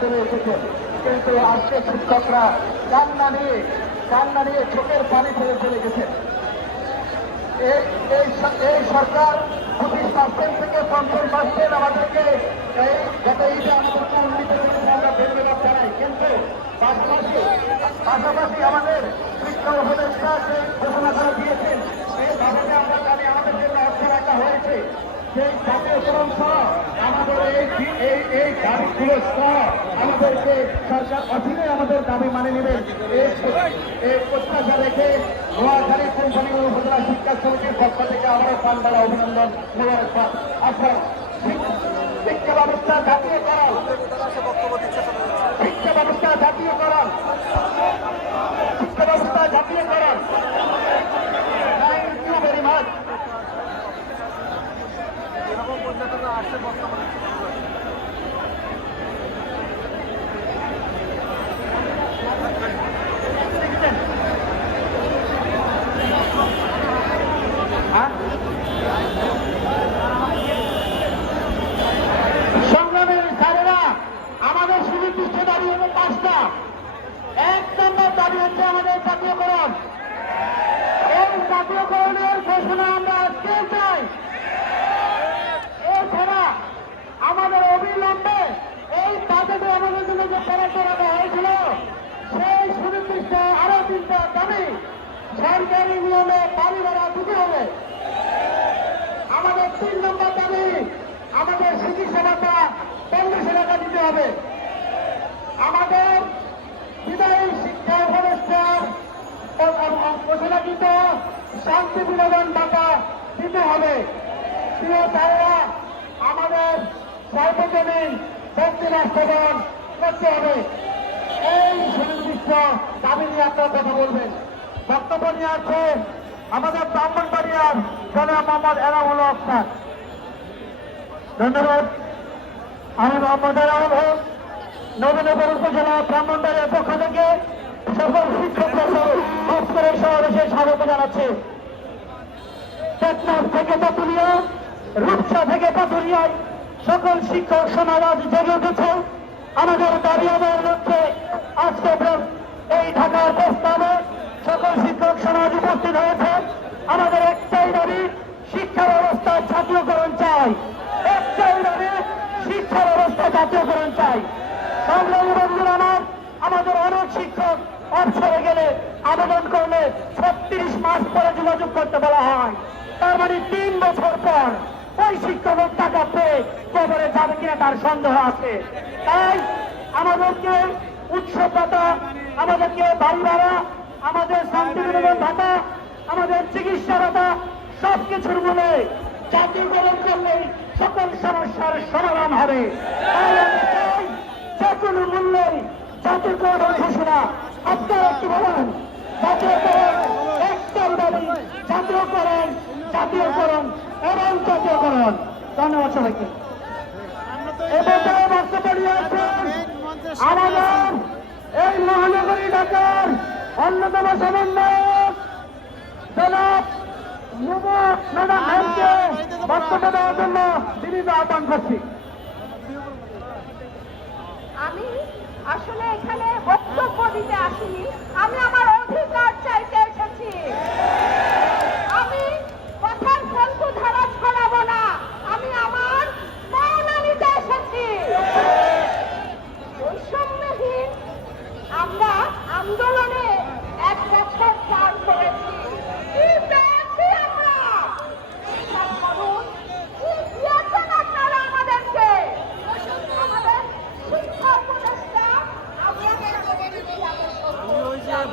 চলে এসেছেন। কিন্তু আজকে শিক্ষকরা কান্না নিয়ে কান্না নিয়ে চোখের পানি ফেলে চলে গেছেন। এই সরকার পঁচিশ পার্সেন্ট থেকে পঞ্চাশ পার্সেন্ট আমাদেরকে জানাই। কিন্তু পাশাপাশি পাশাপাশি আমাদের শিক্ষা উপদেষ্টা যে ঘোষণা করে দিয়েছেন এই বাজেটে আমরা জানি আমাদের জন্য অর্থ রাখা হয়েছে সেই জাতীয়করণ সহ আমাদের এই বি- এই দাবিগুলো সহ আমাদেরকে সরকার অধীনে আমাদের দাবি মানে নেবেন এই প্রত্যাশা রেখে নোয়াখালী কোম্পানি উপজেলা শিক্ষা সমিতির পক্ষ থেকে আমারও পানবেলা অভিনন্দন মোবারকবাদ শিক্ষা ব্যবস্থা শিক্ষা ব্যবস্থা শিক্ষা ব্যবস্থা থ্যাংক ইউ ভেরি মাচ সংগ্রামের স্যারেরা আমাদের সুনির্দিষ্ট দাবি হলো পাঁচটা এক নম্বর দাবি হচ্ছে আমাদের জাতীয়করণ এই জাতীয়করণের ঘোষণা আমরা আজকে চাই এছাড়া আমাদের অবিলম্বে এই বাজেটে আমাদের জন্য যে বরাদ্দ রাখা হয়েছিল সেই সুনির্দিষ্ট তিনটা দাবি সরকারি নিয়মে বাড়ি ভাড়া দিতে হবে। আমাদের তিন নম্বর দাবি, আমাদের চিকিৎসা ভাতা পনেরোশো টাকা দিতে হবে। আমাদের বিদায়ী শিক্ষা উপদেষ্টার ঘোষণাকৃত শান্তি বিনোদন ভাতা দিতে হবে। প্রিয় ভাইরা আমাদের সার্বজনীন শক্তি রাষ্ট্রগণ করতে হবে। এই সুনির্দিষ্ট দাবি নিয়ে আপনারা কথা বলবেন। বক্তব্য নিয়ে আছে আমাদের ব্রাহ্মণবাড়িয়ার জনাব মোহাম্মদ এনামুল আখতার ধন্যবাদ। আমি মোহাম্মদ এনামুল হক, নবীনগর উপজেলা ব্রাহ্মণবাড়িয়ার পক্ষ থেকে সকল শিক্ষক অফিসের সমাবেশে স্বাগত জানাচ্ছি। টেকনাফ থেকে পাতুরিয়া রূপসা থেকে পাতুরিয়ায় সকল শিক্ষক সমাজ জেগে উঠেছে। আমাদের দাবি আদায়ের লক্ষ্যে আজকে এই ঢাকার প্রস্তাবে সকল শিক্ষক সমাজ উপস্থিত হয়েছে। আমাদের একটাই দাবি, শিক্ষা ব্যবস্থা জাতীয়করণ চাই। একটাই দাবি, শিক্ষা ব্যবস্থা জাতীয়করণ চাই। সংগ্রামী বন্ধুরা আমার, আমাদের অনেক শিক্ষক অবসরে গেলে আবেদন করলে ছত্রিশ মাস পরে যোগাযোগ করতে বলা হয়। তার মানে তিন বছর পর ওই শিক্ষকের টাকা পেয়ে কবরে যাবে কিনা তার সন্দেহ আছে। তাই আমাদেরকে উৎসব ভাতা আমাদেরকে বাড়ি ভাড়া আমাদের শান্তি বিনোদন ভাতা, আমাদের চিকিৎসা ভাতা সব কিছুর মূলে জাতীয়করণ করলে সকল সমস্যার সমাধান হবে। যে কোনো মূল্যে জাতীয়করণ ঘোষণা আপনারা একটু বলেন জাতীয়করণ জাতীয়করণ এবং জাতীয়করণ। ধন্যবাদ সবাইকে। এবার বক্তব্য নিয়ে আমাদের ঢাকার অন্যতম সমন্বয়ক, জনাব দেওয়ার জন্য আহ্বান করছি। আমি আসলে এখানে বক্তব্য দিতে আসিনি। আমি আমার অধিকার চাইতে এসেছি আমি কথার ফালতু ধারা ছড়াবো না আমি আমার পাওনা নিতে এসেছি বৈষম্যহীন আমরা আন্দোলনে এক বছর পার করেছি।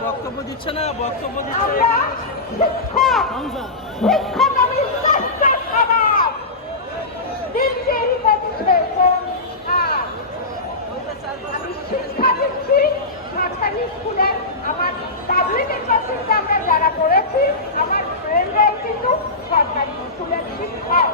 বক্তব্য দিচ্ছে না বক্তব্য দিচ্ছে স্কুলে আমার প্রাথমিক পার্সেন্টটা আমরা যারা করেছি আমার ফ্রেন্ডরাও কিন্তু সরকারি স্কুলের শিক্ষক।